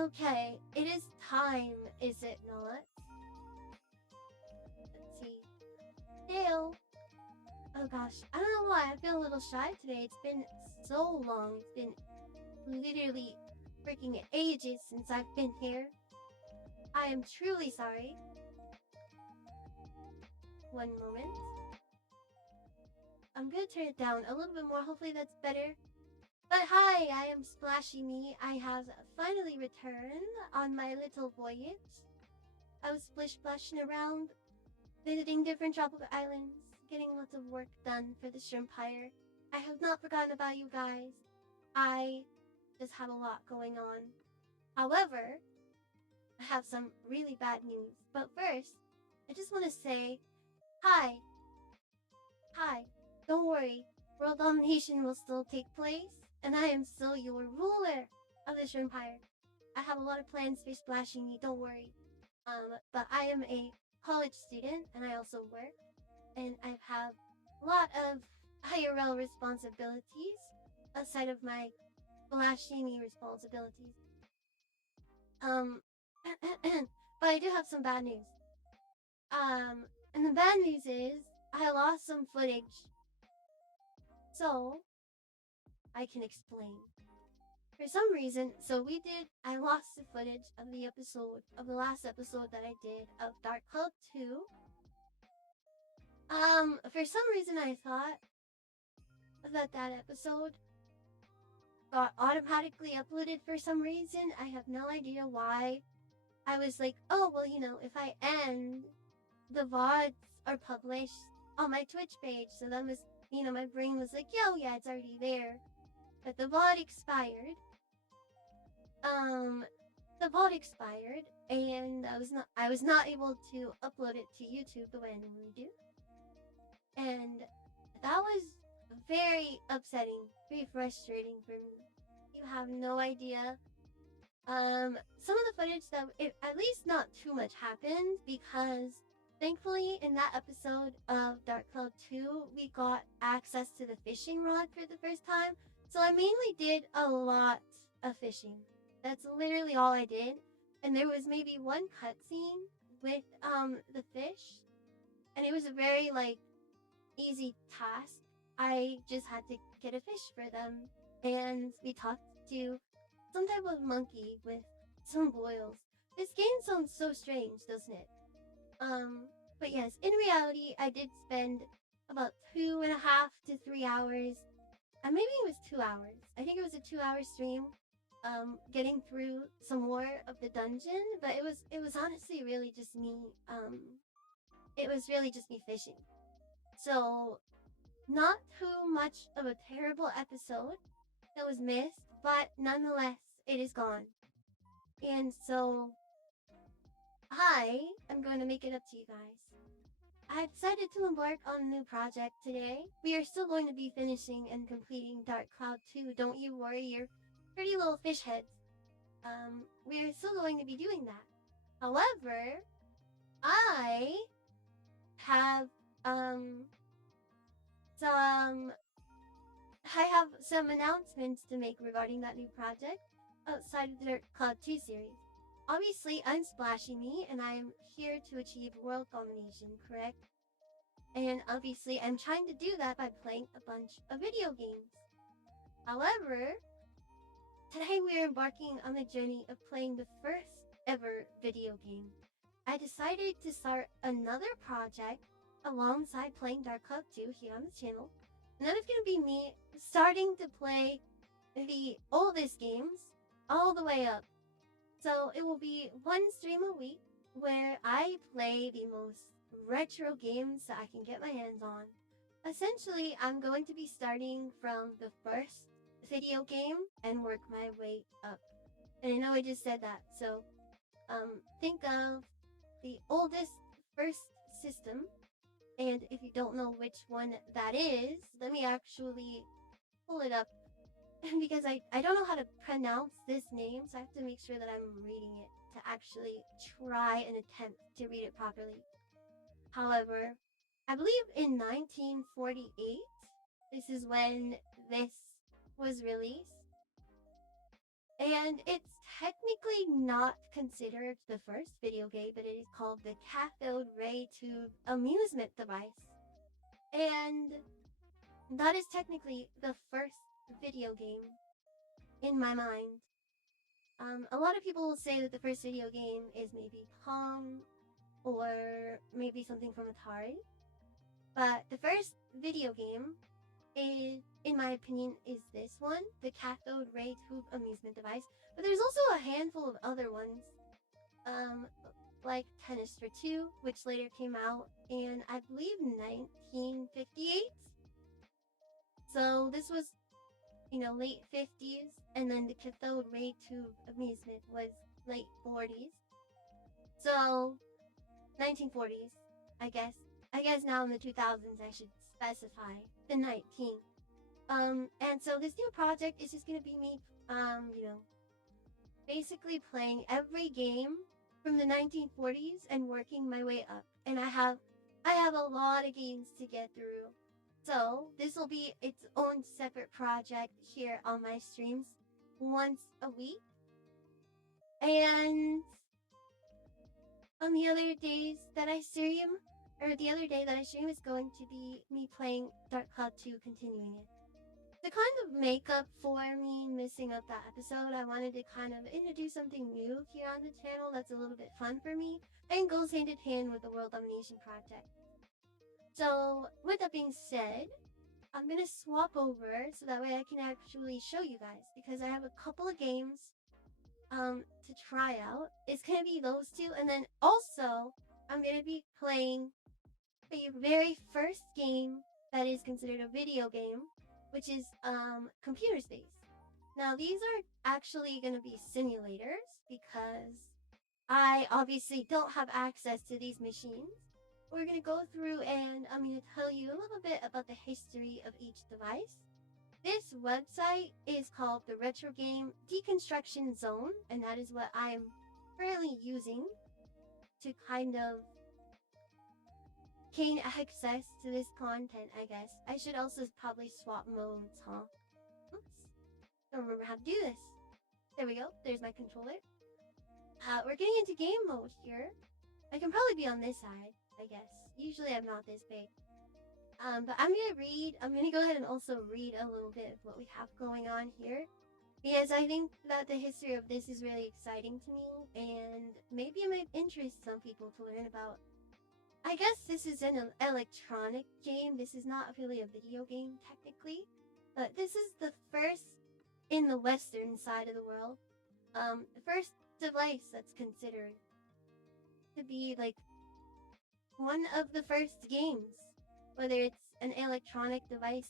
Okay, it is time, is it not? Let's see. Dale. Oh gosh, I don't know why I feel a little shy today. It's been so long. It's been literally freaking ages since I've been here. I am truly sorry. One moment. I'm gonna turn it down a little bit more. Hopefully that's better. But hi, I am Splashy Me. I have finally returned on my little voyage. I was splish-splashing around, visiting different tropical islands, getting lots of work done for the Shrimpire. I have not forgotten about you guys. I just have a lot going on. However, I have some really bad news. But first, I just want to say, hi. Hi. Don't worry. World domination will still take place, and I am still your ruler of the Shrimpire. I have a lot of plans for Splashing Me, don't worry. But I am a college student, and I also work, and I have a lot of IRL responsibilities aside of my Splashing Me responsibilities. But I do have some bad news. And the bad news is I lost some footage. So, I can explain. For some reason, I lost the footage of the last episode that I did of Dark Cloud 2. For some reason I thought that episode got automatically uploaded for some reason. I have no idea why. I was like, oh, well, if I end, the VODs are published on my Twitch page. So that was, my brain was like, yo, yeah, it's already there. But the VOD expired. The VOD expired, and I was not able to upload it to YouTube the way I normally do. And that was very upsetting, very frustrating for me. You have no idea. Some of the footage at least not too much happened because thankfully in that episode of Dark Cloud 2, we got access to the fishing rod for the first time. So I mainly did a lot of fishing. That's literally all I did. And there was maybe one cutscene with the fish, and it was a very easy task. I just had to get a fish for them, and we talked to some type of monkey with some boils. This game sounds so strange, doesn't it? But yes, in reality, I did spend about 2.5 to 3 hours, and maybe it was 2 hours. I think it was a 2-hour stream, getting through some more of the dungeon. But it was honestly really just me. It was really just me fishing. So not too much of a terrible episode that was missed, but nonetheless, it is gone. And so, I am going to make it up to you guys. I decided to embark on a new project today. We are still going to be finishing and completing Dark Cloud 2. Don't you worry, your pretty little fish heads. We are still going to be doing that. However, I have some announcements to make regarding that new project outside of the Dark Cloud 2 series. Obviously, I'm Splashy Me, and I am here to achieve world domination, correct? And obviously, I'm trying to do that by playing a bunch of video games. However, today we are embarking on the journey of playing the first ever video game. I decided to start another project alongside playing Dark Cloud 2 here on the channel. And that is going to be me starting to play the oldest games all the way up. So it will be one stream a week where I play the most retro games that I can get my hands on. Essentially, I'm going to be starting from the first video game and work my way up. And I know I just said that, so think of the oldest first system. And if you don't know which one that is, let me actually pull it up because I don't know how to pronounce this name, so I have to make sure that I'm reading it to actually try and attempt to read it properly. However, I believe in 1948, this is when this was released. And it's technically not considered the first video game, but it is called the cathode ray tube amusement device. And that is technically the first video game in my mind. A lot of people will say that the first video game is maybe Pong or maybe something from Atari. But the first video game is, in my opinion, is this one, the cathode ray tube amusement device. But there's also a handful of other ones, um, like Tennis for Two, which later came out in, I believe, 1958. So this was, late 50s, and then the cathode ray tube amusement was late 40s. So 1940s, I guess. I guess now in the 2000s I should specify the 19. And so this new project is just gonna be me, basically playing every game from the 1940s and working my way up. And I have a lot of games to get through. So this will be its own separate project here on my streams once a week. And on the other days that I stream, or the other day that I stream is going to be me playing Dark Cloud 2, continuing it. To kind of make up for me missing out that episode, I wanted to kind of introduce something new here on the channel that's a little bit fun for me and goes hand in hand with the World Domination Project. So, with that being said, I'm gonna swap over so that way I can actually show you guys, because I have a couple of games to try out. It's gonna be those two, and then also I'm gonna be playing the very first game that is considered a video game, which is Computer Space. Now these are actually gonna be simulators because I obviously don't have access to these machines. We're gonna go through and I'm gonna tell you a little bit about the history of each device. This website is called the Retro Game Deconstruction Zone, and that is what I'm currently using to kind of gain access to this content, I guess. I should also probably swap modes, huh? Oops. Don't remember how to do this. There we go. There's my controller. We're getting into game mode here. I can probably be on this side, I guess. Usually I'm not this big. But I'm gonna go ahead and also read a little bit of what we have going on here, because I think that the history of this is really exciting to me, and maybe it might interest some people to learn about. I guess this is an electronic game. This is not really a video game, technically, but this is the first in the western side of the world, the first device that's considered to be, like, one of the first games. Whether it's an electronic device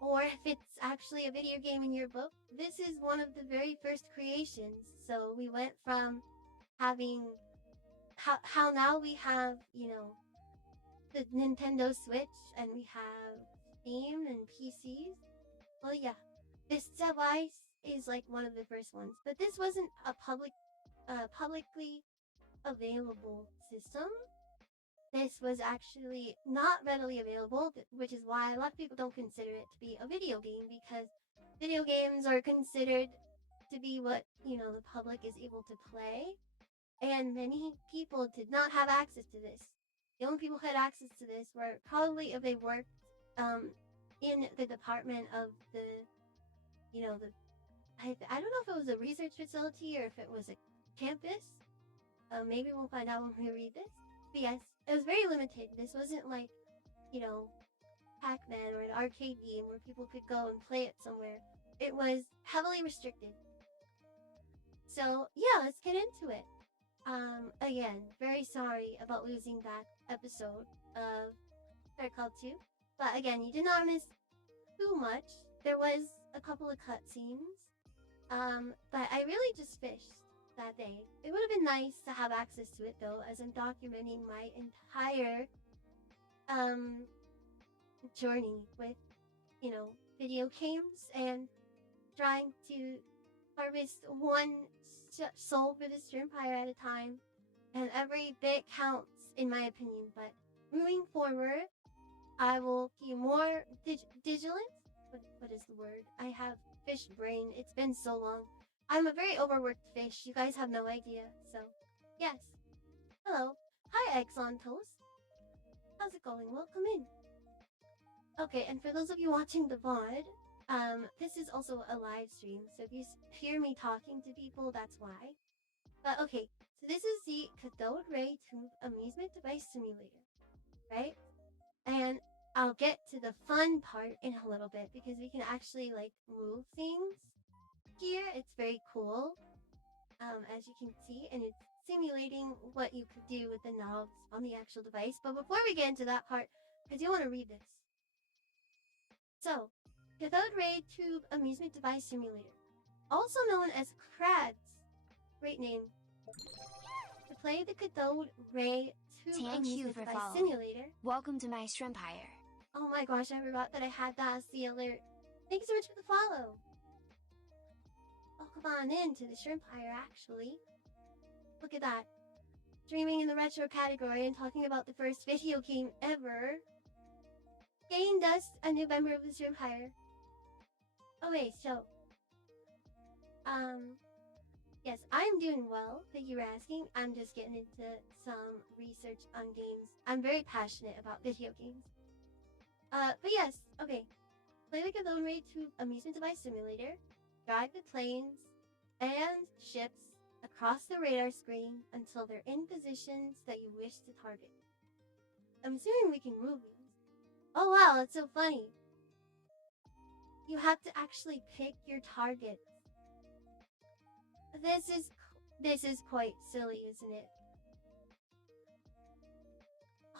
or if it's actually a video game in your book, this is one of the very first creations. So we went from having how now we have, the Nintendo Switch, and we have Steam and PCs. Well, yeah, this device is like one of the first ones, but this wasn't a publicly available system. This was actually not readily available, which is why a lot of people don't consider it to be a video game, because video games are considered to be what, the public is able to play, and many people did not have access to this. The only people who had access to this were probably if they worked in the department of I don't know if it was a research facility or if it was a campus. Maybe we'll find out when we read this. But yes, it was very limited. This wasn't like, Pac-Man or an arcade game where people could go and play it somewhere. It was heavily restricted. So yeah, let's get into it. Again, very sorry about losing that episode of Dark Cloud 2. But again, you did not miss too much. There was a couple of cutscenes. But I really just fished that day. It would have been nice to have access to it though, as I'm documenting my entire journey with, video games and trying to harvest one soul for the Empire at a time, and every bit counts in my opinion. But moving forward, I will be more vigilant. What is the word? I have fish brain. It's been so long. I'm a very overworked fish. You guys have no idea. So, yes. Hello. Hi, Exxon Toast. How's it going? Welcome in. Okay, and for those of you watching the VOD, this is also a live stream, so if you hear me talking to people, that's why. But okay, so this is the Cathode Ray Tube Amusement Device Simulator, right? And I'll get to the fun part in a little bit because we can actually like move things here. It's very cool, as you can see, and it's simulating what you could do with the knobs on the actual device. But before we get into that part, I do want to read this. So, Cathode Ray Tube Amusement Device Simulator, also known as CRADS, great name. To play the Cathode Ray Tube Amusement Device Simulator. Welcome to my Shrimpire. Oh my gosh, I forgot that I had that as the alert. Thank you so much for the follow. Oh, come on in to the Shrimpire, actually. Look at that. Streaming in the retro category and talking about the first video game ever. Gain Dust, a new member of the Shrimpire. Oh wait, so... Yes, I'm doing well. Thank you for asking. I'm just getting into some research on games. I'm very passionate about video games. But yes, okay. Play the Cathode Ray Tube Amusement Device Simulator. Drive the planes and ships across the radar screen until they're in positions that you wish to target. I'm assuming we can move these. Oh wow, that's so funny. You have to actually pick your target. This is quite silly, isn't it?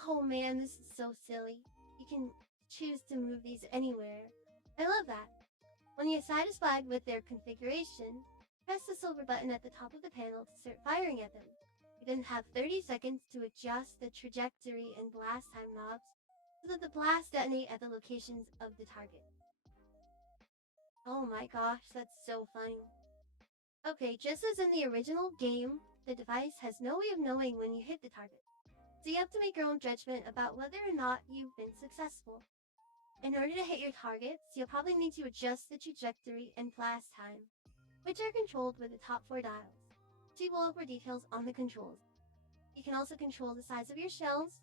Oh man, this is so silly. You can choose to move these anywhere. I love that. When you're satisfied with their configuration, press the silver button at the top of the panel to start firing at them. You then have 30 seconds to adjust the trajectory and blast time knobs so that the blasts detonate at the locations of the target. Oh my gosh, that's so funny. Okay, just as in the original game, the device has no way of knowing when you hit the target. So you have to make your own judgment about whether or not you've been successful. In order to hit your targets, you'll probably need to adjust the trajectory and blast time, which are controlled with the top 4 dials. See below for details on the controls. You can also control the size of your shells,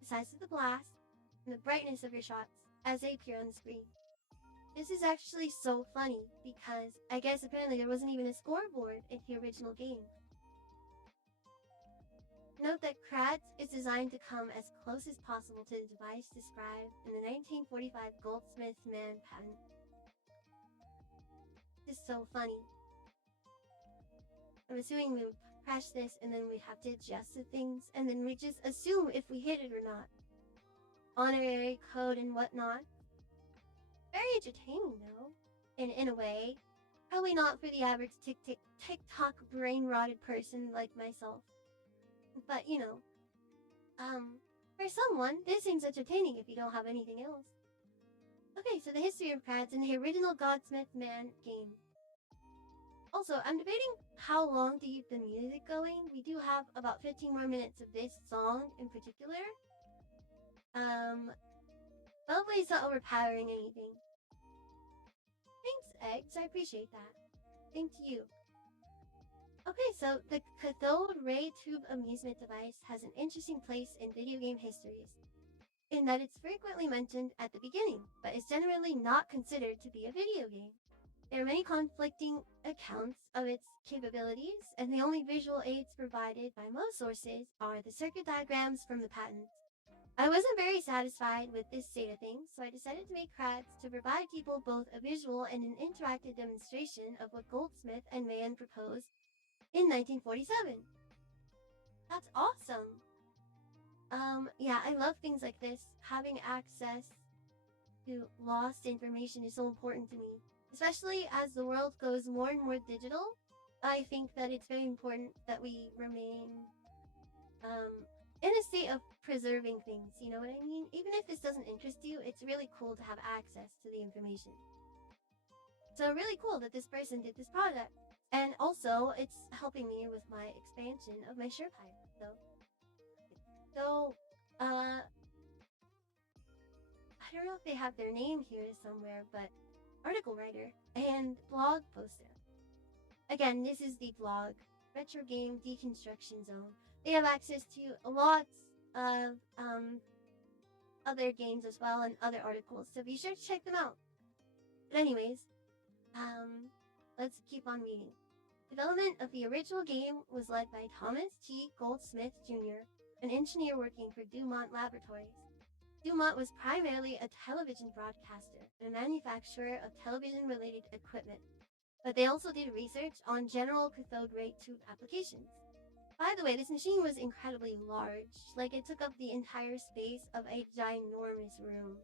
the size of the blast, and the brightness of your shots as they appear on the screen. This is actually so funny because I guess apparently there wasn't even a scoreboard in the original game. Note that CRADS is designed to come as close as possible to the device described in the 1945 Goldsmith-Mann patent. This is so funny. I'm assuming we would crash this and then we have to adjust the things and then we just assume if we hit it or not. Honorary code and whatnot. Very entertaining though, in a way. Probably not for the average TikTok brain-rotted person like myself. But, you know, for someone, this seems entertaining if you don't have anything else. Okay, so the history of CRADS in the original Goldsmith-Mann game. Also, I'm debating how long to keep the music going. We do have about 15 more minutes of this song in particular. Hopefully it's not overpowering anything. Thanks, Eggs. I appreciate that. Thank you. Okay, so the Cathode Ray Tube Amusement Device has an interesting place in video game histories, in that it's frequently mentioned at the beginning, but is generally not considered to be a video game. There are many conflicting accounts of its capabilities, and the only visual aids provided by most sources are the circuit diagrams from the patent. I wasn't very satisfied with this state of things, so I decided to make CRADS to provide people both a visual and an interactive demonstration of what Goldsmith and Mann proposed in 1947. That's awesome. Yeah, I love things like this. Having access to lost information is so important to me. Especially as the world goes more and more digital, I think that it's very important that we remain, in a state of preserving things, you know what I mean? Even if this doesn't interest you, it's really cool to have access to the information. So really cool that this person did this project. And also, it's helping me with my expansion of my Shrimpire. So, I don't know if they have their name here somewhere, but article writer and blog poster. Again, this is the blog, Retro Game Deconstruction Zone. They have access to lots of other games as well and other articles, so be sure to check them out. But anyways, let's keep on reading. Development of the original game was led by Thomas T. Goldsmith Jr., an engineer working for Dumont Laboratories. Dumont was primarily a television broadcaster and a manufacturer of television-related equipment, but they also did research on general cathode ray tube applications. By the way, this machine was incredibly large, like it took up the entire space of a ginormous room.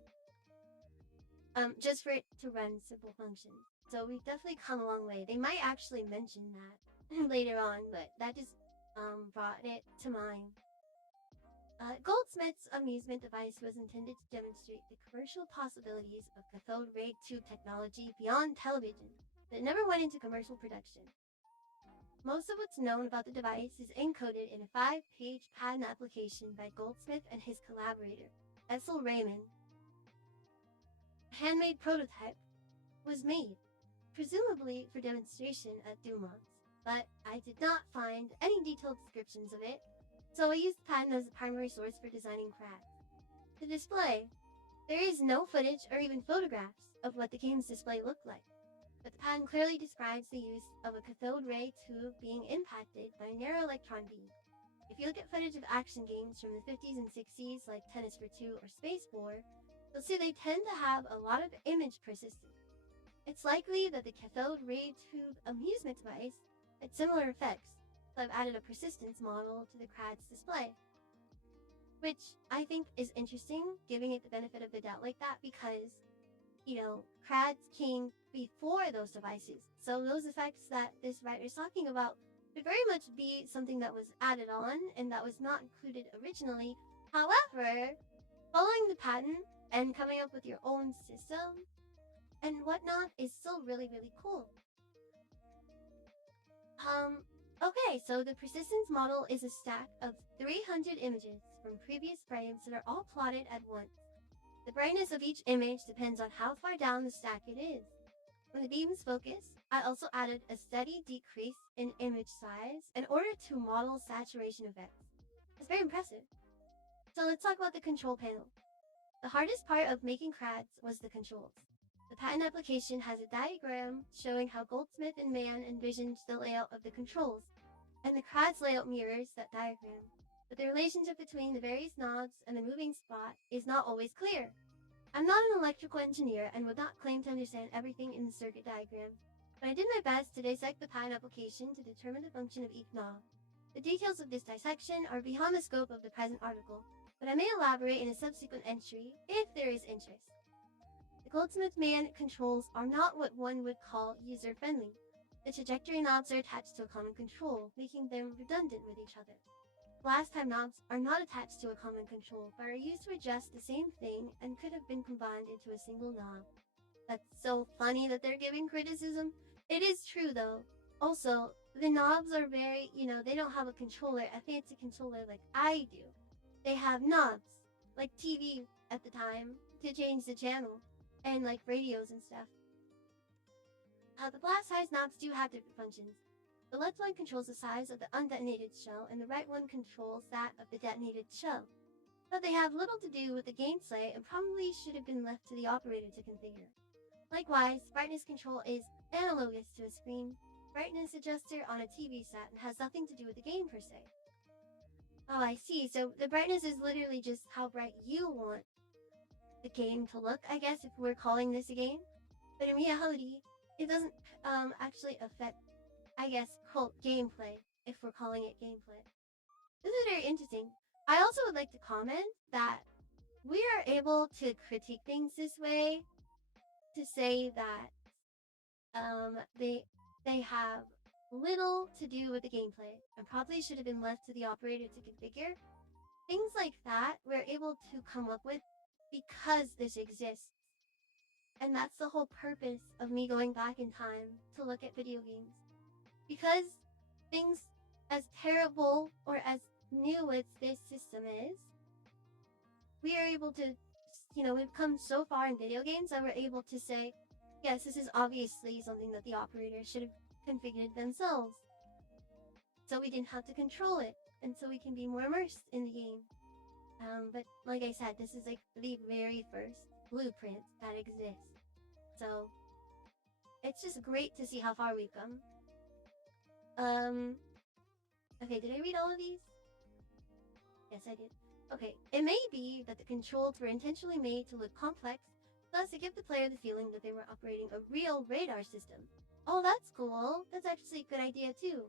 Just for it to run simple functions. So we've definitely come a long way. They might actually mention that later on, but that just brought it to mind. Goldsmith's amusement device was intended to demonstrate the commercial possibilities of cathode ray tube technology beyond television, but it never went into commercial production. Most of what's known about the device is encoded in a 5-page patent application by Goldsmith and his collaborator, Edsel Raymond. A handmade prototype was made, presumably for demonstration at Dumont's, but I did not find any detailed descriptions of it, so I used the patent as the primary source for designing CRAD. The display. There is no footage or even photographs of what the game's display looked like, but the patent clearly describes the use of a cathode ray tube being impacted by a narrow electron beam. If you look at footage of action games from the 50s and 60s like Tennis for Two or Space War, you'll see they tend to have a lot of image persistence. It's likely that the cathode ray tube amusement device had similar effects, so I've added a persistence model to the CRAD's display. Which I think is interesting, giving it the benefit of the doubt like that, because, CRADs came before those devices. So those effects that this writer is talking about could very much be something that was added on and that was not included originally. However, following the patent and coming up with your own system and whatnot is still really, really cool. Okay, so the persistence model is a stack of 300 images from previous frames that are all plotted at once. The brightness of each image depends on how far down the stack it is. When the beams focus, I also added a steady decrease in image size in order to model saturation effects. It's very impressive. So let's talk about the control panel. The hardest part of making CRADs was the controls. The patent application has a diagram showing how Goldsmith and Mann envisioned the layout of the controls, and the CRAD's layout mirrors that diagram. But the relationship between the various knobs and the moving spot is not always clear. I'm not an electrical engineer and would not claim to understand everything in the circuit diagram, but I did my best to dissect the patent application to determine the function of each knob. The details of this dissection are beyond the scope of the present article, but I may elaborate in a subsequent entry if there is interest. The Goldsmith-Mann controls are not what one would call user-friendly. The trajectory knobs are attached to a common control, making them redundant with each other. Blast time knobs are not attached to a common control, but are used to adjust the same thing and could have been combined into a single knob. That's so funny that they're giving criticism. It is true though. Also, the knobs are very, they don't have a controller, a fancy controller like I do. They have knobs, like TV at the time, to change the channel, and like radios and stuff. The blast size knobs do have different functions. The left one controls the size of the undetonated shell, and the right one controls that of the detonated shell. But they have little to do with the gameplay and probably should have been left to the operator to configure. Likewise, brightness control is analogous to a screen brightness adjuster on a TV set and has nothing to do with the game per se. Oh, I see. So the brightness is literally just how bright you want the game to look, I guess, if we're calling this a game. But in reality, it doesn't actually affect, I guess, gameplay, if we're calling it gameplay. This is very interesting. I also would like to comment that we are able to critique things this way to say that they have little to do with the gameplay and probably should have been left to the operator to configure. Things like that we're able to come up with because this exists. And that's the whole purpose of me going back in time to look at video games. Because things as terrible or as new as this system is, we are able to, we've come so far in video games that we're able to say, yes, this is obviously something that the operator should have configured it themselves. So we didn't have to control it, and so we can be more immersed in the game. But like I said, this is like the very first blueprint that exists. So it's just great to see how far we've come. Okay, did I read all of these? Yes, I did. Okay, it may be that the controls were intentionally made to look complex, thus to give the player the feeling that they were operating a real radar system. Oh, that's cool. That's actually a good idea too.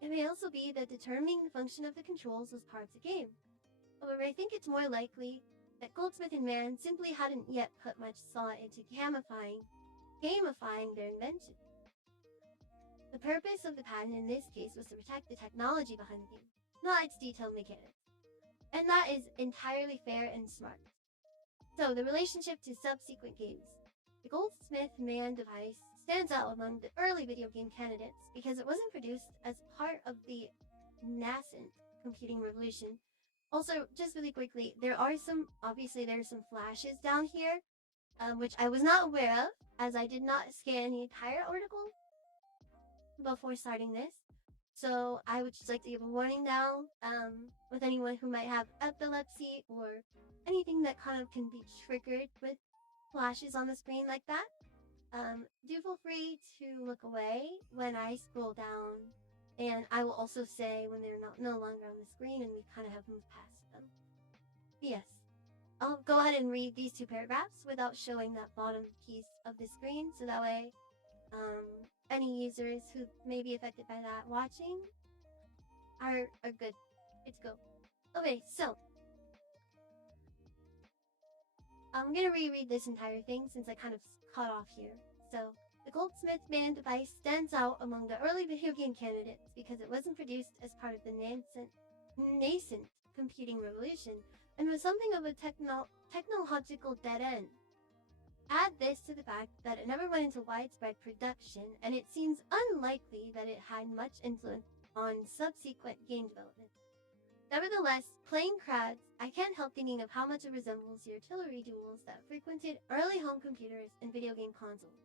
It may also be that determining the function of the controls was part of the game. However, I think it's more likely that Goldsmith and Mann simply hadn't yet put much thought into gamifying their invention. The purpose of the patent in this case was to protect the technology behind the game, not its detailed mechanics. And that is entirely fair and smart. So, the relationship to subsequent games. The Goldsmith-Mann device stands out among the early video game candidates because it wasn't produced as part of the nascent computing revolution. Also, just really quickly, there are some flashes down here, which I was not aware of, as I did not scan the entire article before starting this. So I would just like to give a warning now, with anyone who might have epilepsy or anything that kind of can be triggered with flashes on the screen like that. Do feel free to look away when I scroll down, and I will also say when they're no longer on the screen and we kind of have moved past them. Yes, I'll go ahead and read these two paragraphs without showing that bottom piece of the screen, so that way any users who may be affected by that watching are good. It's go. Okay, so I'm gonna reread this entire thing since I kind of cut off here. So, the Goldsmith-Mann device stands out among the early video game candidates because it wasn't produced as part of the nascent computing revolution and was something of a technological dead end. Add this to the fact that it never went into widespread production, and it seems unlikely that it had much influence on subsequent game development. Nevertheless, playing Krads, I can't help thinking of how much it resembles the artillery duels that frequented early home computers and video game consoles.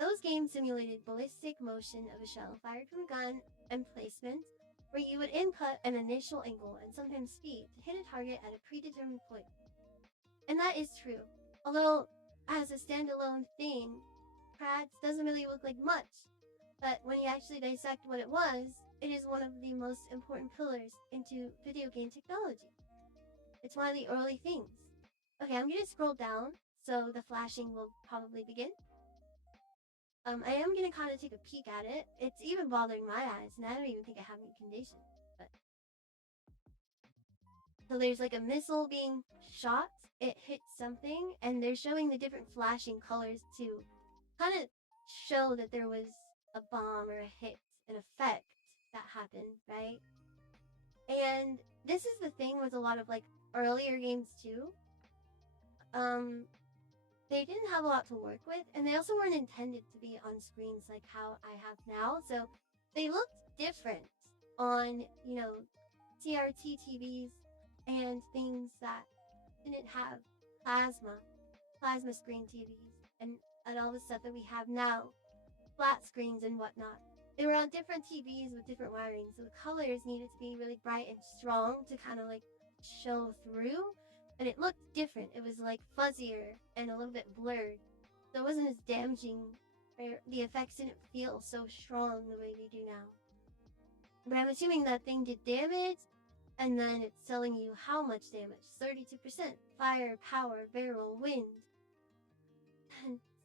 Those games simulated ballistic motion of a shell fired from a gun and placement, where you would input an initial angle and sometimes speed to hit a target at a predetermined point. And that is true, although as a standalone thing, Krads doesn't really look like much, but when you actually dissect what it was, it is one of the most important pillars into video game technology. It's one of the early things. Okay, I'm gonna scroll down, so the flashing will probably begin. I am gonna kind of take a peek at it. It's even bothering my eyes, and I don't even think I have any condition. But so there's like a missile being shot. It hits something, and they're showing the different flashing colors to kind of show that there was a bomb or a hit, an effect that happened, right? And this is the thing with a lot of like earlier games too. They didn't have a lot to work with, and they also weren't intended to be on screens like how I have now. So they looked different on, CRT TVs and things that didn't have plasma screen TVs, and all the stuff that we have now, flat screens and whatnot. They were on different TVs with different wiring, so the colors needed to be really bright and strong to kind of like show through, and it looked different. It was like fuzzier and a little bit blurred, so it wasn't as damaging, or the effects didn't feel so strong the way they do now. But I'm assuming that thing did damage, and then it's telling you how much damage. 32%. Fire, power, barrel, wind.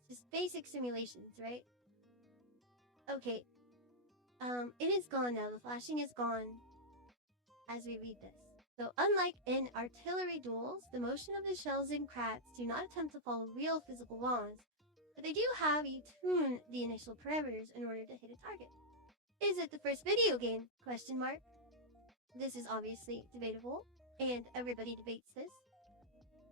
Just basic simulations, right? Okay. It is gone now. The flashing is gone as we read this. So unlike in artillery duels, the motion of the shells in Krads do not attempt to follow real physical laws, but they do have you tune the initial parameters in order to hit a target. Is it the first video game? Question mark. This is obviously debatable, and everybody debates this.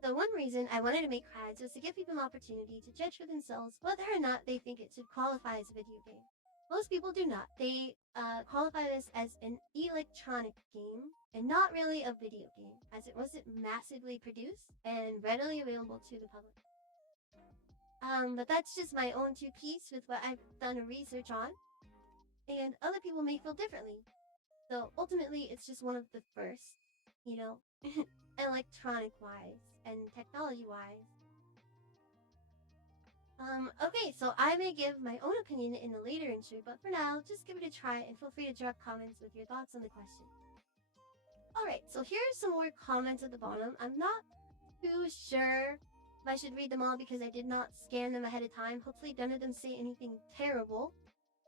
So one reason I wanted to make Krads was to give people an opportunity to judge for themselves whether or not they think it should qualify as a video game. Most people do not. They qualify this as an electronic game and not really a video game, as it wasn't massively produced and readily available to the public. But that's just my own two piece with what I've done research on. and other people may feel differently. So ultimately, it's just one of the first, you know, electronic wise and technology wise. Okay, so I may give my own opinion in a later entry, but for now, just give it a try and feel free to drop comments with your thoughts on the question. Alright, so here's some more comments at the bottom. I'm not too sure if I should read them all because I did not scan them ahead of time. Hopefully none of them say anything terrible.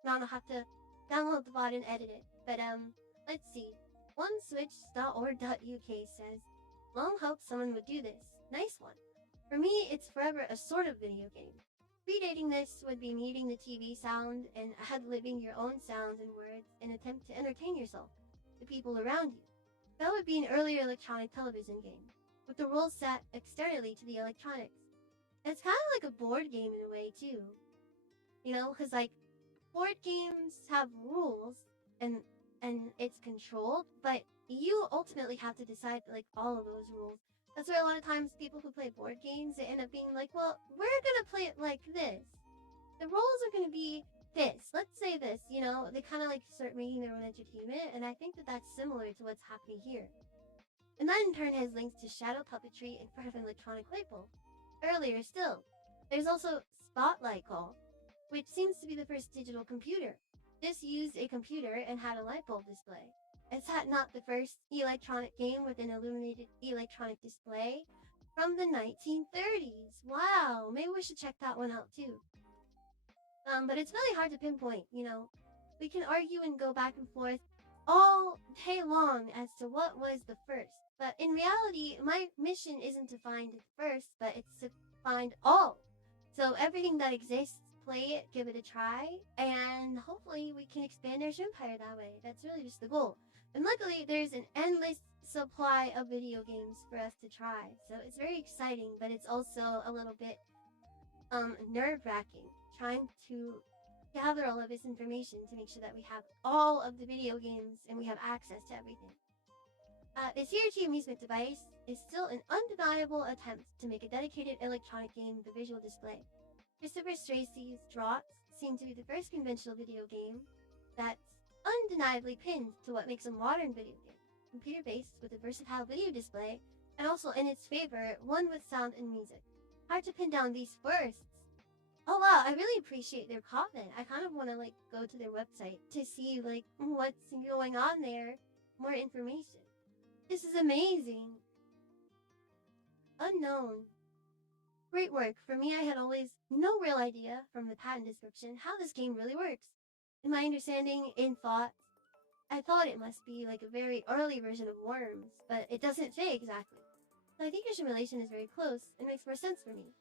Now I'll have to download the bot and edit it. But let's see. OneSwitch.org.uk says, long hoped someone would do this. Nice one. For me, it's forever a sort of video game. Predating this would be muting the TV sound and ad-libbing your own sounds and words in an attempt to entertain yourself, the people around you. That would be an earlier electronic television game, with the rules set externally to the electronics. It's kind of like a board game in a way, too. You know, because, like, board games have rules, and it's controlled, but you ultimately have to decide, like, all of those rules. That's why a lot of times people who play board games, they end up being like, well, we're gonna play it like this. The rules are gonna be this. Let's say this, you know? They kind of like start making their own entertainment, and I think that that's similar to what's happening here. And that in turn has links to shadow puppetry in front of an electronic light bulb. Earlier still, there's also Spotlight Call, which seems to be the first digital computer. This used a computer and had a light bulb display. Is that not the first electronic game with an illuminated electronic display? From the 1930s. Wow, maybe we should check that one out too. But it's really hard to pinpoint, you know. We can argue and go back and forth all day long as to what was the first. But in reality, my mission isn't to find it first, but it's to find all. So everything that exists, play it, give it a try, and hopefully we can expand our empire that way. That's really just the goal. And luckily, there's an endless supply of video games for us to try. So it's very exciting, but it's also a little bit nerve-wracking trying to gather all of this information to make sure that we have all of the video games and we have access to everything. This Hirachi amusement device is still an undeniable attempt to make a dedicated electronic game with a visual display. Christopher Stracey's Draughts seem to be the first conventional video game that's undeniably pinned to what makes a modern video game. Computer-based with a versatile video display, and also in its favor, one with sound and music. Hard to pin down these firsts. Oh wow, I really appreciate their comment. I kind of want to like go to their website to see like what's going on there, more information. This is amazing. Unknown. Great work. For me, I had always no real idea from the patent description how this game really works. In my understanding, I thought it must be like a very early version of Worms, but it doesn't say exactly. So I think your simulation is very close and makes more sense for me.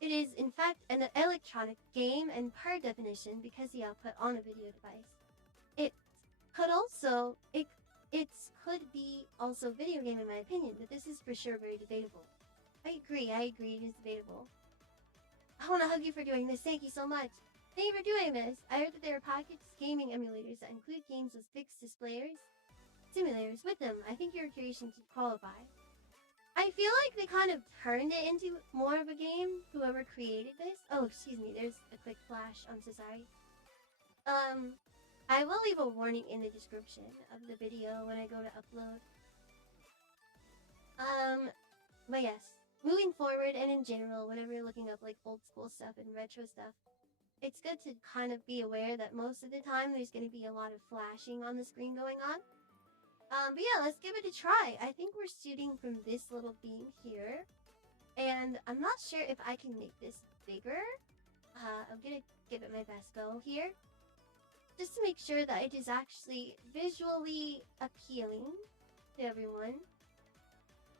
It is, in fact, an electronic game and per definition because the output on a video device. It could be also a video game in my opinion, but this is for sure very debatable. I agree, it is debatable. I want to hug you for doing this, thank you so much. Thank you for doing this. I heard that there are packaged gaming emulators that include games with fixed simulators with them. I think your creation should qualify. I feel like they kind of turned it into more of a game, whoever created this. Oh, excuse me, there's a quick flash, I'm so sorry. I will leave a warning in the description of the video when I go to upload. But yes, moving forward and in general, whenever you're looking up like old school stuff and retro stuff, it's good to kind of be aware that most of the time there's going to be a lot of flashing on the screen going on. But yeah, let's give it a try. I think we're shooting from this little beam here. And I'm not sure if I can make this bigger. I'm gonna give it my best go here. Just to make sure that it is actually visually appealing to everyone.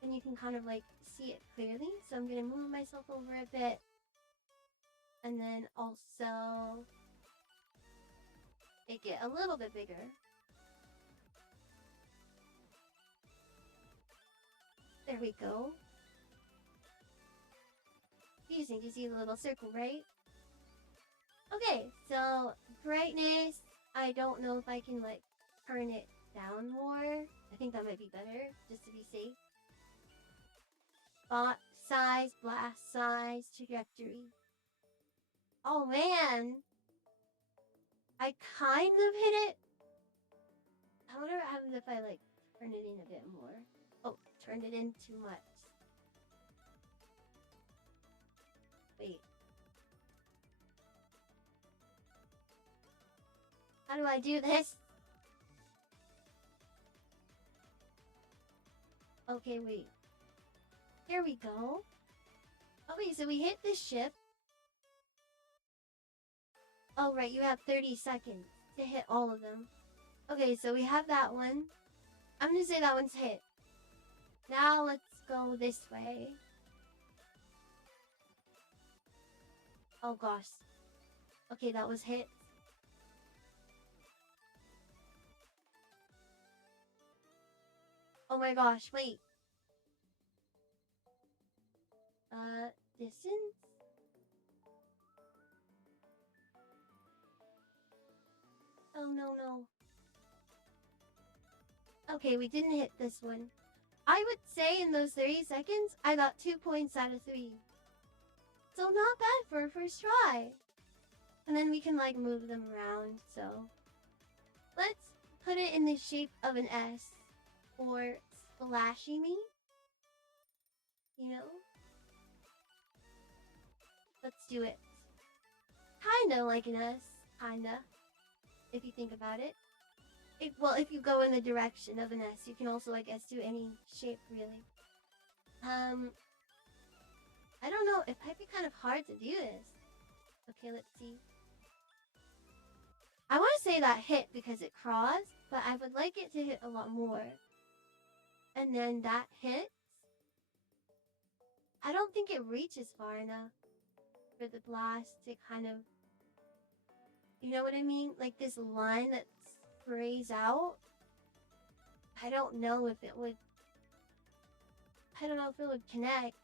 And you can kind of like see it clearly. So I'm gonna move myself over a bit. And then also make it a little bit bigger. There we go. You just need to see the little circle, right? Okay, so brightness, I don't know if I can like turn it down more. I think that might be better, just to be safe. Font size, blast size, trajectory. Oh man! I kind of hit it. I wonder what happens if I like turn it in a bit more. Oh, turned it in too much. Wait. How do I do this? Okay, wait. Here we go. Okay, so we hit the ship. Oh, right, you have 30 seconds to hit all of them. Okay, so we have that one. I'm gonna say that one's hit. Now let's go this way. Oh gosh. Okay, that was hit. Oh my gosh, wait. Distance? Oh no, no. Okay, we didn't hit this one. I would say in those 30 seconds, I got 2 points out of 3. So not bad for a first try. And then we can like move them around, so. Let's put it in the shape of an S. Or splashy me. You know? Let's do it. Kinda like an S. Kinda. If you think about it. Well, if you go in the direction of an S, you can also, I guess, do any shape, really. I don't know. It might be kind of hard to do this. Okay, let's see. I want to say that hit because it crossed, but I would like it to hit a lot more. And then that hits. I don't think it reaches far enough for the blast to kind of... You know what I mean? Like this line that sprays out. I don't know if it would... I don't know if it would connect.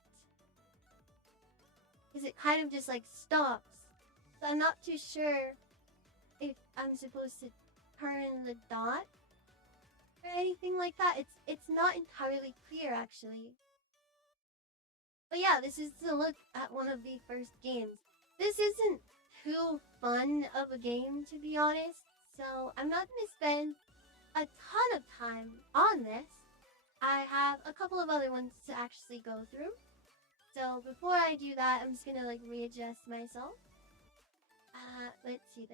Because it kind of just like stops. So I'm not too sure if I'm supposed to turn the dot or anything like that. It's not entirely clear actually. But yeah, this is to look at one of the first games. This isn't too fun of a game, to be honest. So I'm not going to spend a ton of time on this. I have a couple of other ones to actually go through. So before I do that, I'm just going to like readjust myself. Let's see.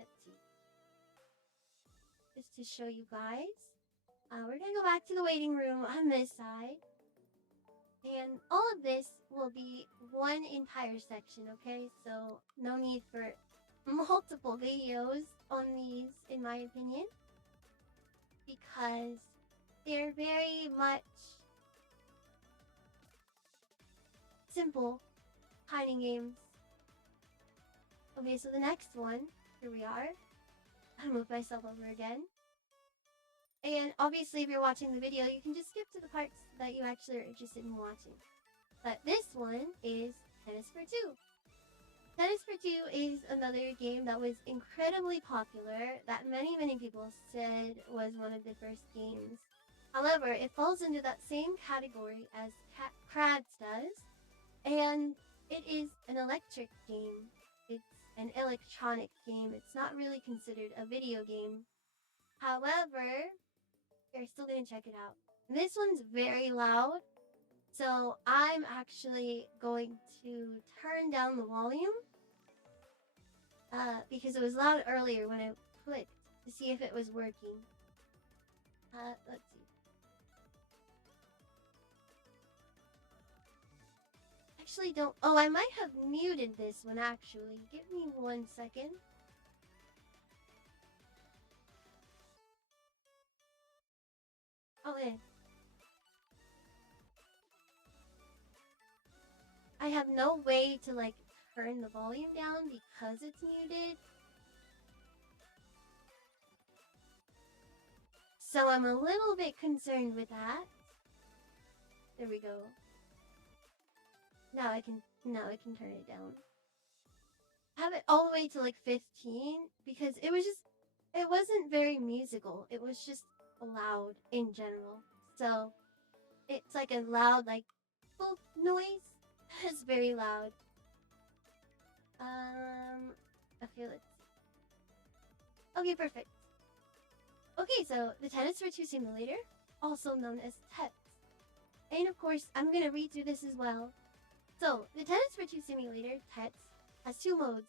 Just to show you guys. We're going to go back to the waiting room on this side. And all of this will be one entire section, okay? So no need for multiple videos on these, in my opinion. Because they're very much simple hiding games. Okay, so the next one, here we are. I'll move myself over again. And obviously, if you're watching the video, you can just skip to the parts that you actually are interested in watching. But this one is Tennis for Two. Tennis for Two is another game that was incredibly popular, that many people said was one of the first games. However, it falls into that same category as Crads does, and it is an electric game. It's an electronic game. It's not really considered a video game. However, you're still gonna check it out. This one's very loud, so I'm actually going to turn down the volume because it was loud earlier when I clicked to see if it was working. Let's see. Actually, don't. Oh, I might have muted this one actually. Give me 1 second. Okay. I have no way to like turn the volume down because it's muted. So I'm a little bit concerned with that. There we go. Now I can turn it down. Have it all the way to like 15 because it wasn't very musical. It was just loud in general. So it's like a loud like boop noise. It's very loud. Okay, let's see. Okay, perfect. Okay, so the Tennis for Two simulator, also known as TETS. And of course, I'm gonna read through this as well. So, the Tennis for Two simulator, TETS, has two modes,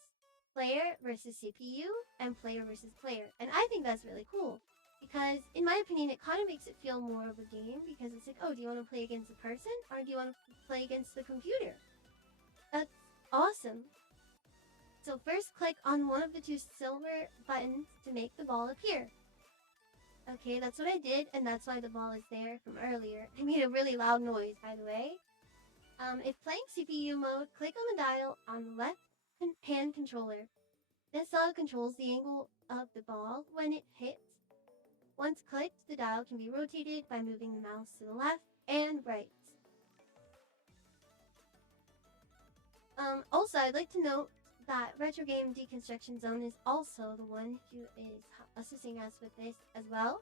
player versus CPU and player versus player. And I think that's really cool because, in my opinion, it kind of makes it feel more of a game because it's like, oh, do you want to play against a person or do you want to play against the computer? That's awesome. So first click on one of the two silver buttons to make the ball appear. Okay, that's what I did, and that's why the ball is there from earlier. I made a really loud noise, by the way. If playing CPU mode, click on the dial on the left hand controller. This dial controls the angle of the ball when it hits. Once clicked, the dial can be rotated by moving the mouse to the left and right. Also, I'd like to note that Retro Game Deconstruction Zone is also the one who is assisting us with this as well,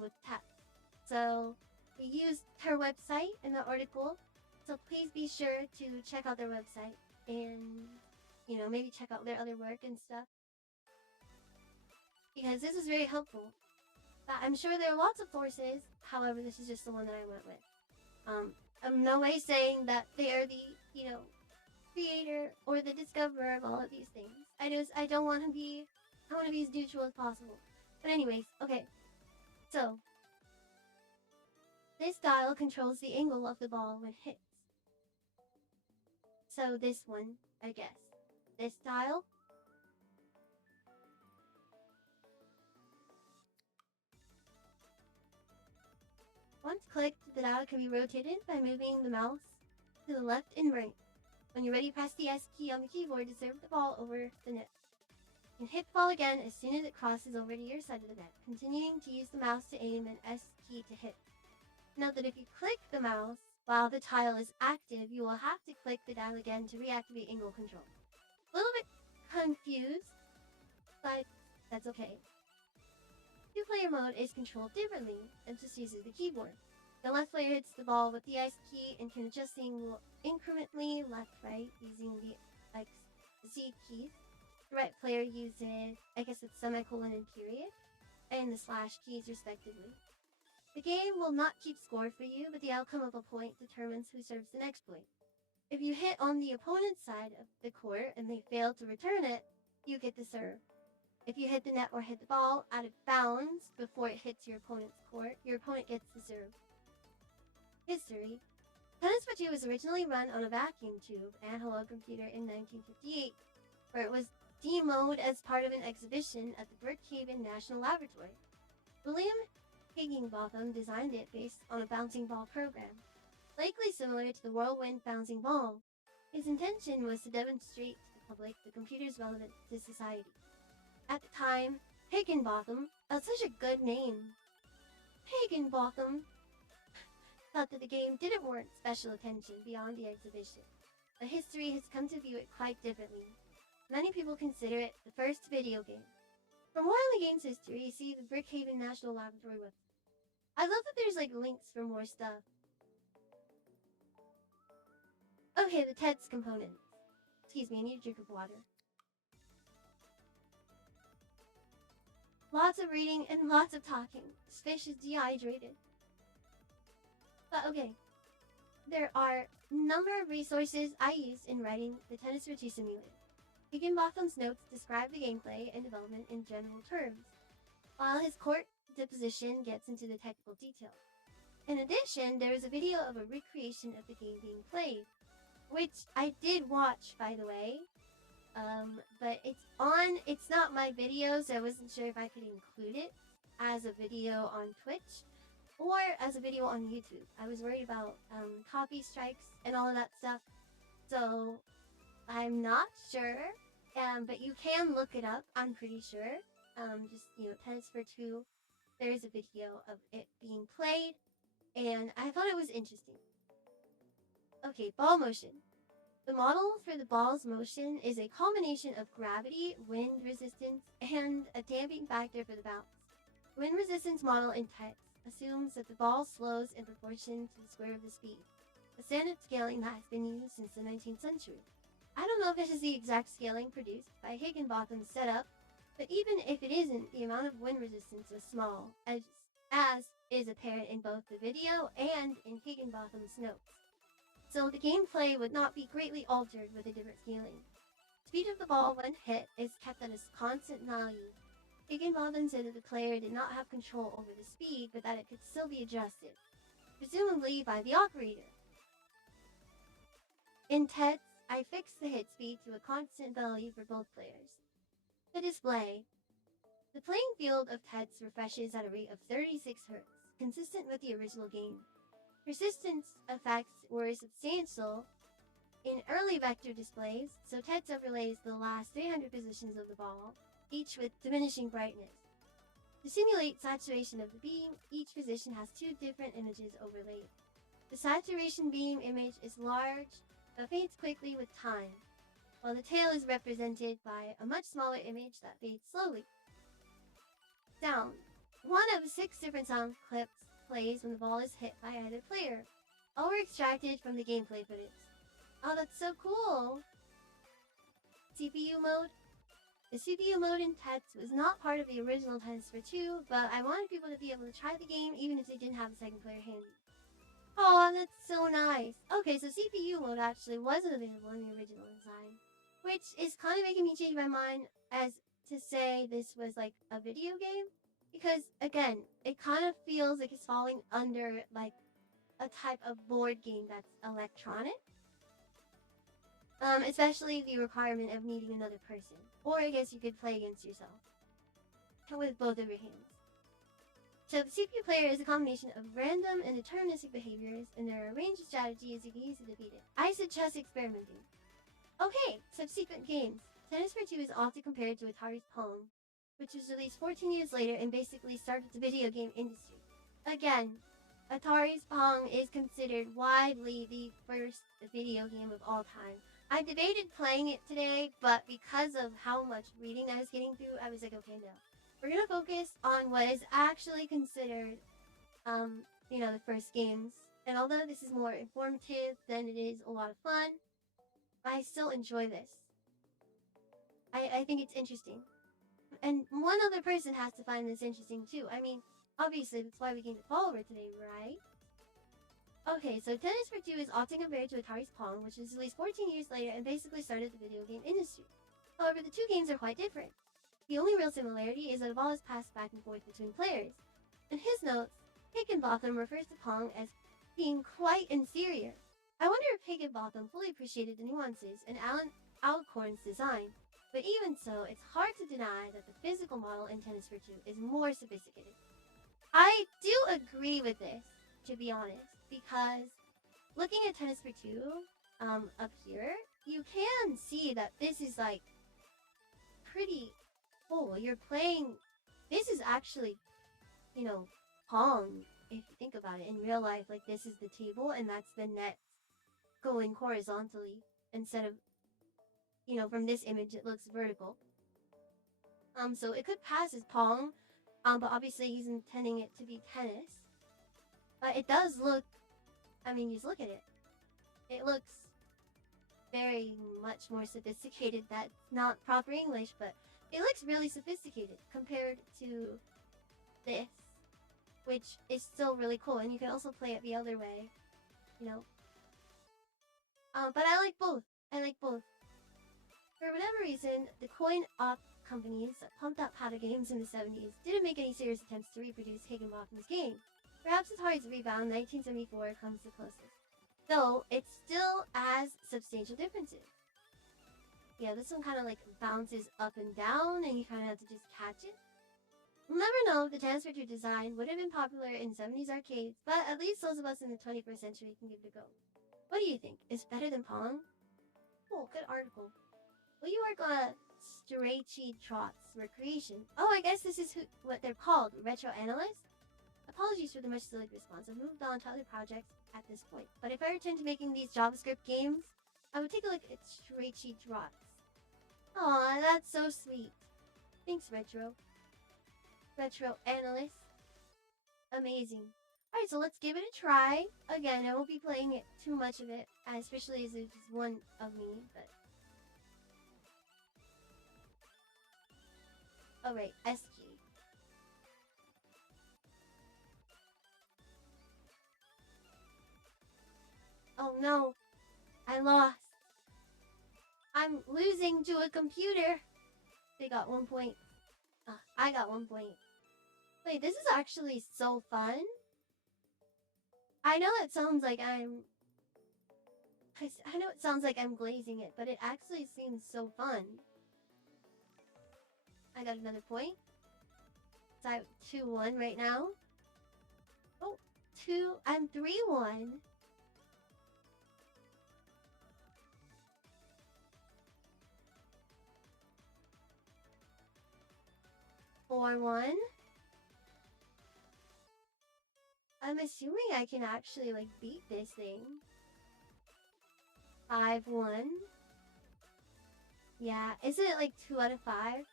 with TAP. So, we used her website in the article, so please be sure to check out their website and, you know, maybe check out their other work and stuff. Because this is very helpful. But I'm sure there are lots of sources, however, this is just the one that I went with. I'm no way saying that they are the, you know, creator or the discoverer of all of these things. I want to be as neutral as possible. But anyways, okay. So, this dial controls the angle of the ball when hit. So this one, I guess. This dial. Once clicked, the dial can be rotated by moving the mouse to the left and right. When you're ready, press the S key on the keyboard to serve the ball over the net. You can hit the ball again as soon as it crosses over to your side of the net, continuing to use the mouse to aim and S key to hit. Note that if you click the mouse while the tile is active, you will have to click the dial again to reactivate angle control. A little bit confused, but that's okay. Two-player mode is controlled differently and just uses the keyboard. The left player hits the ball with the S key and can adjust the angle incrementally left-right using the Z keys. The right player uses, I guess it's semicolon and period, and the slash keys respectively. The game will not keep score for you, but the outcome of a point determines who serves the next point. If you hit on the opponent's side of the court and they fail to return it, you get the serve. If you hit the net or hit the ball out of bounds before it hits your opponent's court, your opponent gets the serve. History. Tennis for Two was originally run on a vacuum tube analog computer in 1958, where it was demoed as part of an exhibition at the Brookhaven National Laboratory. William Higginbotham designed it based on a bouncing ball program, likely similar to the Whirlwind bouncing ball. His intention was to demonstrate to the public the computer's relevance to society. At the time, Higginbotham, that's such a good name, Higginbotham, thought that the game didn't warrant special attention beyond the exhibition. But history has come to view it quite differently. Many people consider it the first video game. For more on the game's history, see the Brookhaven National Laboratory website. I love that there's like links for more stuff. Okay, the TETS components. Excuse me, I need a drink of water. Lots of reading and lots of talking. This fish is dehydrated. But okay, there are a number of resources I used in writing the Tennis for Two simulator. Higginbotham's notes describe the gameplay and development in general terms, while his court deposition gets into the technical details. In addition, there is a video of a recreation of the game being played, which I did watch, by the way. But it's not my video, so I wasn't sure if I could include it as a video on Twitch or as a video on YouTube. I was worried about copy strikes and all of that stuff, so I'm not sure. But you can look it up, I'm pretty sure. Just, you know, Tennis for Two, there's a video of it being played, and I thought it was interesting. Okay, ball motion. The model for the ball's motion is a combination of gravity, wind resistance, and a damping factor for the bounce. Wind resistance model in TETS assumes that the ball slows in proportion to the square of the speed, a standard scaling that has been used since the 19th century. I don't know if this is the exact scaling produced by Higginbotham's setup, But even if it isn't, the amount of wind resistance is small, as is apparent in both the video and in Higginbotham's notes. So the gameplay would not be greatly altered with a different scaling. Speed of the ball when hit is kept at a constant value. Higginbotham said that the player did not have control over the speed, but that it could still be adjusted, presumably by the operator. In TEDS, I fixed the hit speed to a constant value for both players. The display. The playing field of TEDS refreshes at a rate of 36 Hz, consistent with the original game. Persistence effects were substantial in early vector displays, so TEDS overlays the last 300 positions of the ball, each with diminishing brightness. To simulate saturation of the beam, each position has two different images overlaid. The saturation beam image is large, but fades quickly with time, while the tail is represented by a much smaller image that fades slowly. Sound. One of 6 different sound clips plays when the ball is hit by either player. All were extracted from the gameplay footage. Oh, that's so cool! CPU mode. The CPU mode in TEDS was not part of the original Tennis for 2, but I wanted people to be able to try the game even if they didn't have a second player handy. Oh, that's so nice. Okay, so CPU mode actually wasn't available in the original design, which is kind of making me change my mind as to say this was like a video game, because again, it kind of feels like it's falling under like a type of board game that's electronic. Especially the requirement of needing another person. Or I guess you could play against yourself. With both of your hands. So the CPU player is a combination of random and deterministic behaviors, and there are a range of strategies you can use to defeat it. I suggest experimenting. Okay, subsequent games. Tennis for 2 is often compared to Atari's Pong, which was released 14 years later and basically started the video game industry. Again, Atari's Pong is considered widely the first video game of all time. I debated playing it today, but because of how much reading I was getting through, I was like, okay, no. We're gonna focus on what is actually considered, the first games. And although this is more informative than it is a lot of fun, I still enjoy this. I think it's interesting. And one other person has to find this interesting too. I mean, obviously that's why we gained a follower today, right? Okay, so Tennis for 2 is often compared to Atari's Pong, which was released 14 years later and basically started the video game industry. However, the two games are quite different. The only real similarity is that a ball is passed back and forth between players. In his notes, Higginbotham refers to Pong as being quite inferior. I wonder if Higginbotham fully appreciated the nuances in Alan Alcorn's design, but even so, it's hard to deny that the physical model in Tennis for 2 is more sophisticated. I do agree with this, to be honest, because looking at Tennis for 2, up here, you can see that this is like pretty cool. You're playing, this is actually, Pong, if you think about it. In real life, like this is the table and that's the net going horizontally instead of, from this image it looks vertical. So it could pass as Pong, but obviously he's intending it to be tennis. But it does look, just look at it. It looks very much more sophisticated. That's not proper English, but it looks really sophisticated compared to this, which is still really cool. And you can also play it the other way, But I like both. For whatever reason, the coin-op companies that pumped out paddle games in the 70s didn't make any serious attempts to reproduce Higginbotham's game. Perhaps Atari's Rebound 1974 comes the closest, though it still has substantial differences. Yeah, this one kind of like bounces up and down, and you kind of have to just catch it. We'll never know if the Tennis for 2 design would have been popular in 70s arcades, but at least those of us in the 21st century can give it a go. What do you think? Is it better than Pong? Oh, good article. Will you work on Strachey Trot's recreation? Oh, I guess this is what they're called, retro analysts? Apologies for the much delayed response. I've moved on to other projects at this point. But if I return to making these JavaScript games, I would take a look at Strachey Trots. Aw, that's so sweet. Thanks, Retro. Retro analyst. Amazing. Alright, so let's give it a try. Again, I won't be playing it too much of it, especially as it's one of me, but Oh, right, S key. Oh no, I lost. I'm losing to a computer. They got 1 point. I got 1 point. Wait, this is actually so fun. I know it sounds like I know it sounds like I'm glazing it, but it actually seems so fun. I got another point. So I'm 2-1 right now. Oh, I'm 3-1. 4-1. I'm assuming I can actually like beat this thing. 5-1. Yeah, isn't it like 2 out of 5?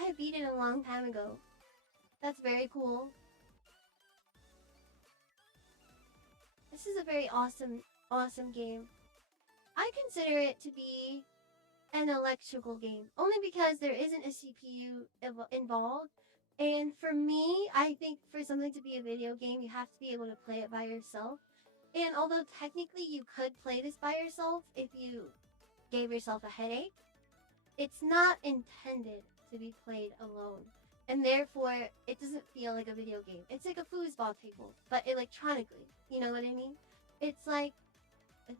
I beat it a long time ago. That's very cool. This is a very awesome game. I consider it to be an electrical game, only because there isn't a CPU involved. And for me, I think for something to be a video game, you have to be able to play it by yourself. And although technically you could play this by yourself if you gave yourself a headache, it's not intended to be played alone. And therefore, it doesn't feel like a video game. It's like a foosball table, but electronically. You know what I mean? It's like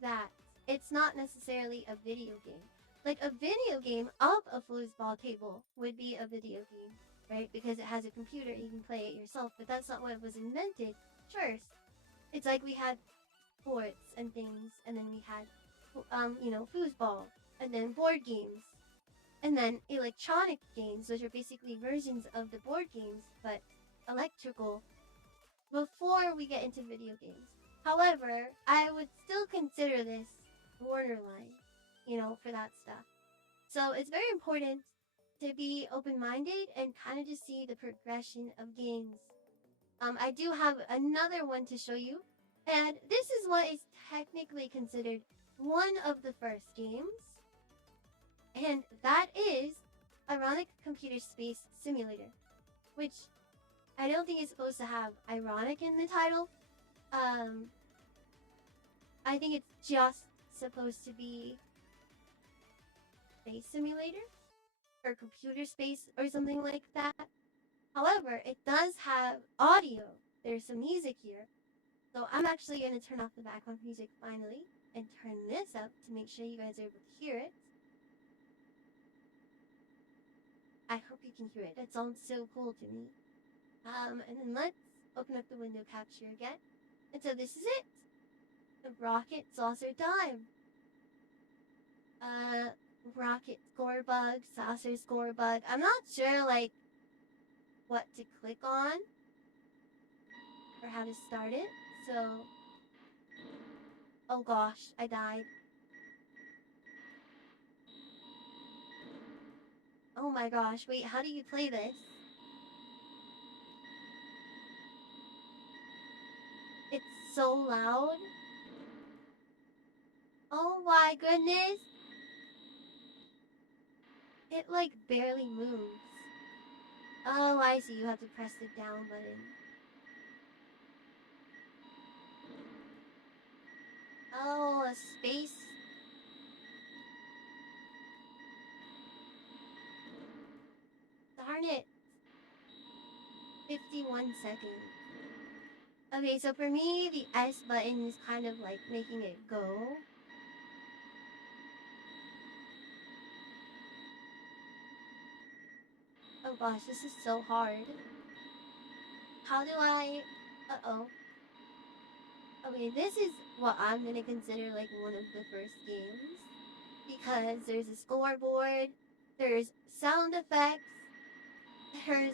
that. It's not necessarily a video game. Like a video game of a foosball table would be a video game, right? Because it has a computer, you can play it yourself, but that's not what was invented first. It's like we had sports and things, and then we had, foosball, and then board games, and then electronic games, which are basically versions of the board games, but electrical, before we get into video games. However, I would still consider this borderline, for that stuff. So it's very important to be open-minded and kind of just see the progression of games. I do have another one to show you, and this is what is technically considered one of the first games, and that is Ironic Computer Space Simulator, which I don't think is supposed to have ironic in the title. I think it's just supposed to be Space Simulator or Computer Space or something like that. However, it does have audio. There's some music here. So I'm actually going to turn off the background music finally and turn this up to make sure you guys are able to hear it. I hope you can hear it. That sounds so cool to me. And then let's open up the window capture again. And so this is it. The rocket saucer time. Rocket score bug, saucer score bug. I'm not sure, like, what to click on or how to start it. So, oh gosh, I died. Oh my gosh, wait, how do you play this? It's so loud. Oh my goodness. It like barely moves. Oh, I see, you have to press the down button. Oh, a space. Darn it. 51 seconds. Okay, so for me, the S button is kind of like making it go. Oh gosh, this is so hard. How do I... Uh-oh. Okay, this is what I'm gonna consider like one of the first games. Because there's a scoreboard, there's sound effects, there's,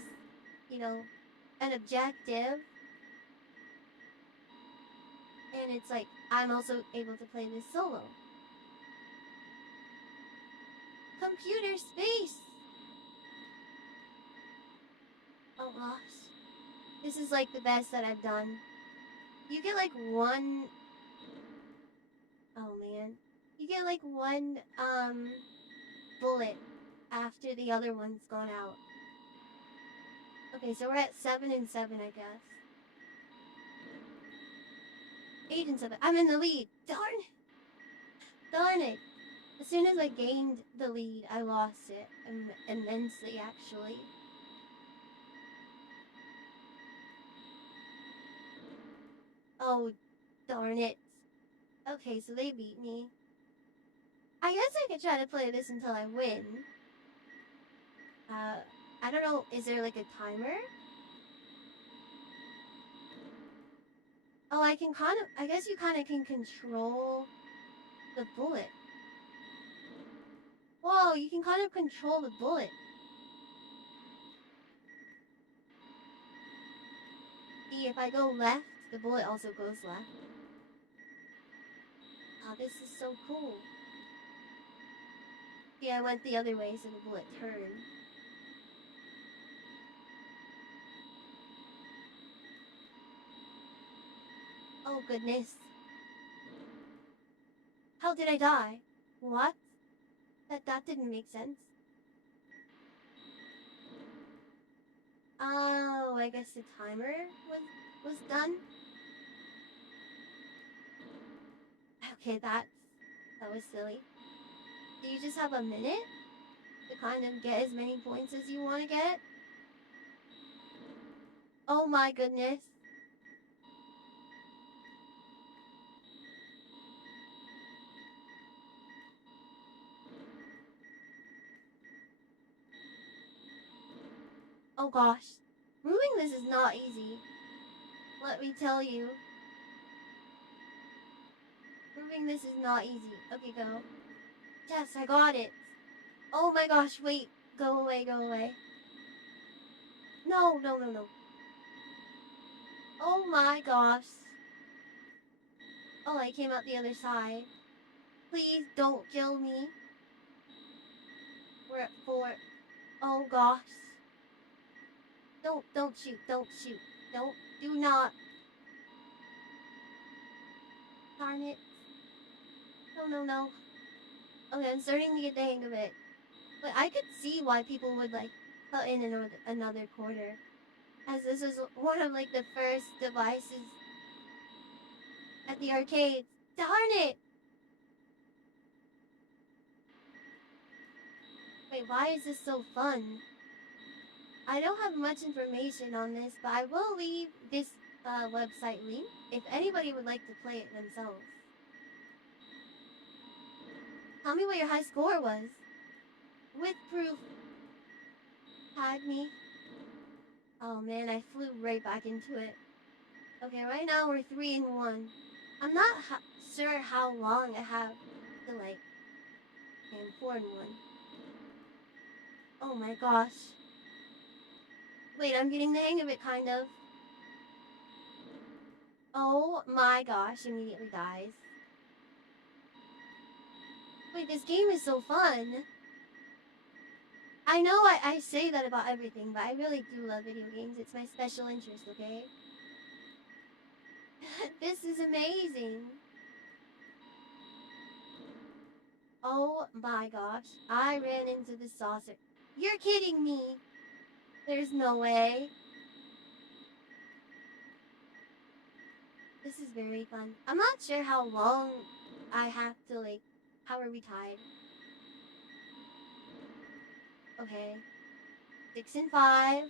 an objective. And it's like, I'm also able to play this solo. Computer space! Oh gosh. This is like the best that I've done. You get like one... Oh man. You get like one, bullet after the other one's gone out. Okay, so we're at 7 and 7, I guess. 8 and 7. I'm in the lead. Darn it. As soon as I gained the lead, I lost it immensely, actually. Oh, darn it. Okay, so they beat me. I guess I could try to play this until I win. I don't know, is there like a timer? Oh, I guess you kind of can control the bullet. Whoa, you can kind of control the bullet. See, if I go left, the bullet also goes left. Oh, this is so cool. See, I went the other way, so the bullet turned. Oh, goodness. How did I die? What? That didn't make sense. Oh, I guess the timer was done. Okay, that was silly. Do you just have a minute to kind of get as many points as you want to get? Oh my goodness. Oh gosh. Moving this is not easy. Let me tell you. Moving this is not easy. Okay, go. Yes, I got it. Oh my gosh, wait. Go away, go away. No. Oh my gosh. Oh, I came out the other side. Please don't kill me. We're at 4. Oh gosh. Don't shoot. Do not. Darn it. No. Okay, I'm starting to get the hang of it. But I could see why people would, like, put in another quarter. As this was one of, like, the first devices at the arcades. Darn it! Wait, why is this so fun? I don't have much information on this, but I will leave this website link if anybody would like to play it themselves. Tell me what your high score was. With proof. Tag me. Oh man, I flew right back into it. Okay, right now we're 3 and 1. I'm not sure how long I have to, like, and 4 and 1. Oh my gosh. Wait, I'm getting the hang of it, kind of. Oh my gosh, immediately dies. Wait, this game is so fun. I know I say that about everything, but I really do love video games. It's my special interest, okay? This is amazing. Oh my gosh. I ran into the saucer. You're kidding me. There's no way. This is very fun. I'm not sure how long I have to, like, how are we tied? Okay. 6 and 5.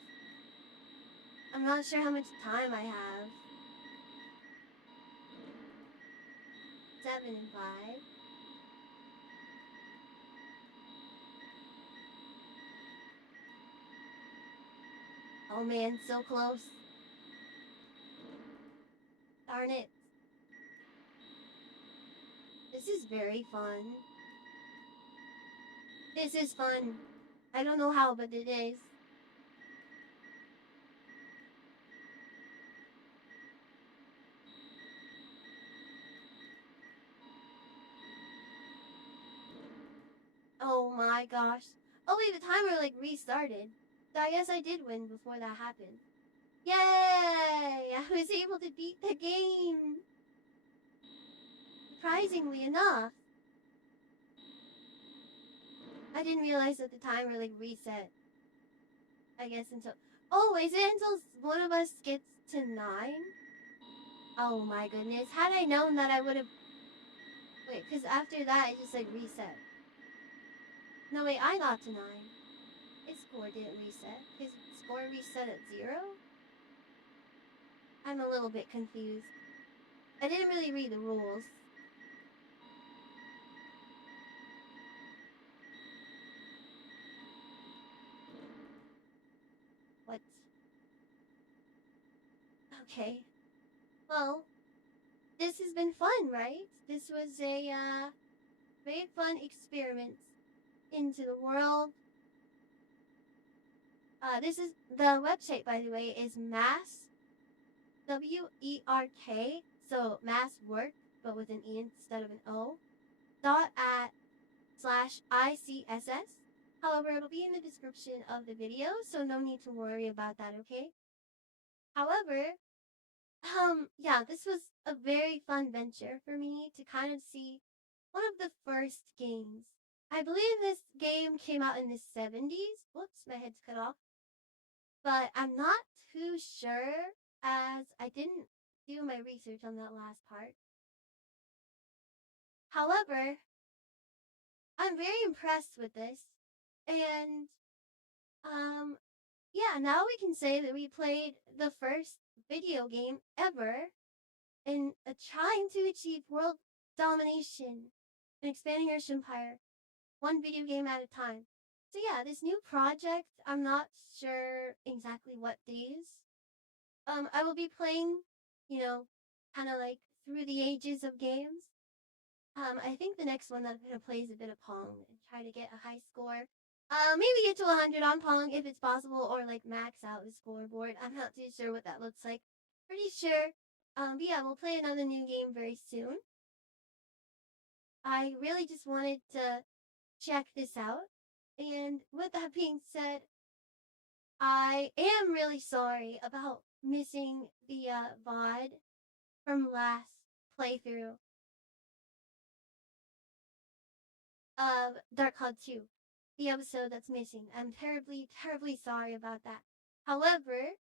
I'm not sure how much time I have. 7 and 5. Oh man, so close. Darn it. This is very fun. This is fun. I don't know how, but it is. Oh my gosh. Oh wait, the timer, like, restarted. So I guess I did win before that happened. Yay! I was able to beat the game! Surprisingly enough. I didn't realize that the timer like reset. I guess until. Oh, is it until one of us gets to 9? Oh my goodness. Had I known that, I would have. Wait, because after that, it just like reset. No, wait, I got to 9. His score didn't reset. His score reset at 0? I'm a little bit confused. I didn't really read the rules. What? Okay. Well, this has been fun, right? This was a very fun experiment into the world. This is the website, by the way, is Mass WERK, so Mass Work, but with an E instead of an O. /ICSS. However, it'll be in the description of the video, so no need to worry about that, okay? However, yeah, this was a very fun venture for me to kind of see one of the first games. I believe this game came out in the 70s. Whoops, my head's cut off. But I'm not too sure as I didn't do my research on that last part. However, I'm very impressed with this. And yeah, now we can say that we played the first video game ever in trying to achieve world domination and expanding our empire, one video game at a time. So yeah, this new project, I'm not sure exactly what days. I will be playing, you know, kind of like through the ages of games. I think the next one that I'm gonna play is a bit of Pong and try to get a high score. Maybe get to 100 on Pong if it's possible, or like max out the scoreboard. I'm not too sure what that looks like. Pretty sure. But yeah, we'll play another new game very soon. I really just wanted to check this out. And with that being said, I am really sorry about missing the VOD from last playthrough of Dark Cloud 2. The episode that's missing. I'm terribly, terribly sorry about that. However,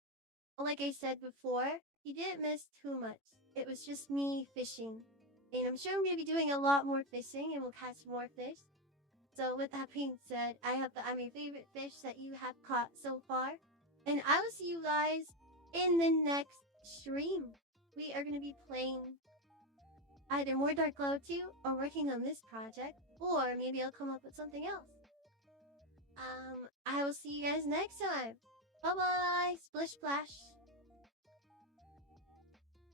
like I said before, you didn't miss too much. It was just me fishing. And I'm sure I'm going to be doing a lot more fishing and we'll catch more fish. So with that being said, I hope that I'm your favorite fish that you have caught so far. And I will see you guys in the next stream. We are going to be playing either more Dark Cloud 2 or working on this project. Or maybe I'll come up with something else. I will see you guys next time. Bye bye. Splish splash.